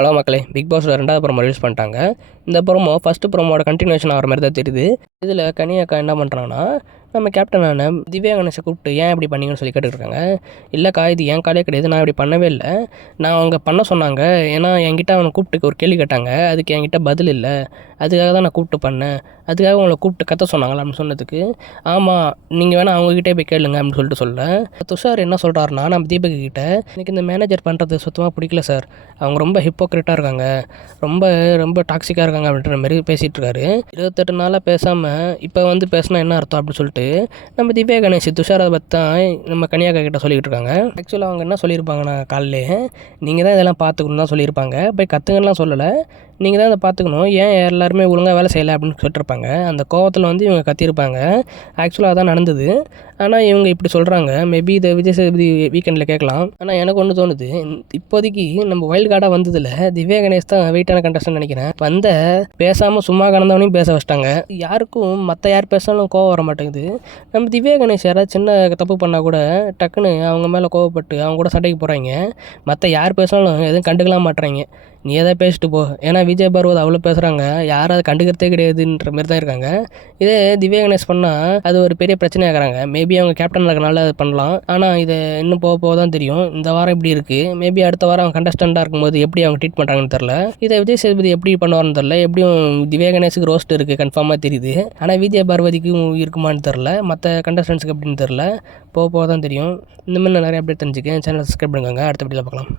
Hello மக்களே big பாஸில் ரெண்டாவது ப்ரோமோ ரிலீஸ் பண்ணிட்டாங்க. இந்த ப்ரோமோ ஃபஸ்ட்டு ப்ரோமோட கண்டினியூஷன் ஆகிற மாதிரி தான் தெரியுது. இதில் கனியாக்கா என்ன பண்ணுறாங்கன்னா நம்ம கேப்டனான திவ்யா கணேஷை கூப்பிட்டு ஏன் இப்படி பண்ணீங்கன்னு சொல்லி கேட்டுருக்காங்க இல்லைக்கா இது என் காலே கிடையாது. நான் இப்படி பண்ணவே இல்லை. நான் அவங்க பண்ண சொன்னாங்க. ஏன்னா என்கிட்ட அவனை கூப்பிட்டு ஒரு கேள்வி கேட்டாங்க. அதுக்கு என்கிட்ட பதில் இல்லை. அதுக்காக தான் நான் கூப்பிட்டு பண்ணேன். அதுக்காக உங்களை கூப்பிட்டு கத்த சொன்னாங்களா அப்படின்னு சொன்னதுக்கு ஆமாம் நீங்கள் வேணால் அவங்ககிட்டே போய் கேளுங்க அப்படின்னு சொல்லிட்டு சொல்ல. துஷார் என்ன சொல்கிறாருன்னா நம்ம தீபக் கிட்ட எனக்கு இந்த மேனேஜர் பண்ணுறது சுத்தமாக பிடிக்கல சார் அவங்க ரொம்ப ஹிப்போக்ரேட்டாக இருக்காங்க. ரொம்ப ரொம்ப டாக்ஸிக்காக இருக்காங்க அப்படின்ற மாதிரி பேசிகிட்டு இருக்காரு. இருபத்தெட்டு நாளாக பேசாமல் இப்போ வந்து பேசினா என்ன அர்த்தம்? அப்படின்னு சொல்லிட்டு நம்ம திவ்யா கணேஷ் துஷாரை பற்றி தான் நம்ம கன்னியாக்கா கிட்ட சொல்லிக்கிட்டு இருக்காங்க ஆக்சுவலாக அவங்க என்ன சொல்லியிருப்பாங்கண்ணா காலையிலே நீங்கள் தான் இதெல்லாம் பார்த்துக்கணும் தான் சொல்லியிருப்பாங்க. போய் கற்றுங்கலாம் சொல்லலை. நீங்கள் தான் அதை பார்த்துக்கணும். ஏன் எல்லாருமே ஒழுங்காக வேலை செய்யலை? அப்படின்னு சொல்லிட்டுருப்பாங்க. அந்த கோவத்தில் வந்து இவங்க கத்தியிருப்பாங்க. ஆக்சுவலாக அதான் நடந்தது. ஆனால் இவங்க இப்படி சொல்கிறாங்க மேபி இதை விஜய் சேதுபதி வீக்கெண்டில் கேட்கலாம். ஆனால் எனக்கு ஒன்று தோணுது. இப்போதைக்கு நம்ம வைல்டு கார்டாக வந்ததில் திவ்யா கணேஷ் தான் வெயிட்டான கண்டஸ்டன் நினைக்கிறேன். வந்த பேசாமல் சும்மா கலந்தவனையும் பேச வச்சிட்டாங்க. யாருக்கும் மற்ற யார் பேசினாலும் கோவம் வர மாட்டேங்குது நம்ம திவ்யா கணேஷ் யாராவது சின்ன தப்பு பண்ணால் கூட டக்குன்னு அவங்க மேலே கோவப்பட்டு அவங்க கூட சண்டைக்கு போகிறாங்க மற்ற யார் பேசினாலும் எதுவும் கண்டுக்கலாம் மாட்டுறாங்க நீ எதாவது பேசிட்டு போ. ஏன்னா விஜய் பர்வத் அவ்வளோ பேசுகிறாங்க யாரும் அதை கண்டுக்கிறதே கிடையாதுன்ற மாதிரி தான் இருக்காங்க. இதே திவ்யா கணேஷ் பண்ணால் அது ஒரு பெரிய பிரச்சனையாகிறாங்க மேபி அவங்க கேப்டன் இருக்கனால அது பண்ணலாம். ஆனால் இது இன்னும் போக போக தான் தெரியும். இந்த வாரம் இப்படி இருக்குது மேபி அடுத்த வாரம் அவங்க கண்டஸ்டண்ட்டாக இருக்கும்போது எப்படி அவங்க ட்ரீட் பண்ணுறாங்கன்னு தெரில இதை விஜய் சேதுபதி எப்படி பண்ணுவார்னு தெரில எப்படியும் திவ்யா கணேஷுக்கு ரோஸ்ட் இருக்குது கன்ஃபார்மாக தெரியுது. ஆனால் விஜய் பார்வதிக்கும் இருக்குமான்னு தெரில தெரில மற்ற கண்டஸ்டன்ஸுக்கு எப்படின்னு தெரில. போக போக தான் தெரியும். இந்த மாதிரி நான் நிறைய அப்டேட் தெரிஞ்சுக்கேன். சேனலை சப்ஸ்கிரைப் பண்ணுங்க. அடுத்த வீடியோவில் பார்க்கலாம்.